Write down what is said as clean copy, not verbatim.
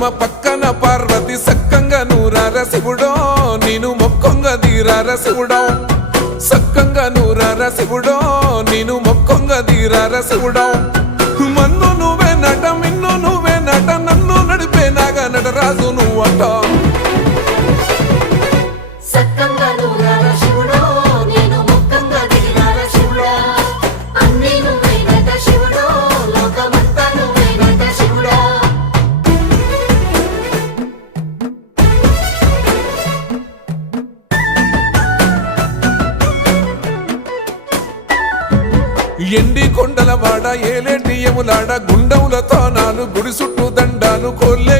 పద్మ పక్కన పార్వతి సక్కంగా నూరార శివుడో నేను మొక్కొంగ దీరార శివుడో సక్కంగా నూరార శివుడో నేను మొక్కొంగ దీరార శివుడో మన్ను నువ్వే నట మిన్ను నువ్వే నట నన్ను నడిపే నాగా నటరాజు నువ్వట ఎండి కొండల వాడ ఏలేటి యములాడ గుండములతో నాలు గుడి చుట్టూ దండాలు కోల్లే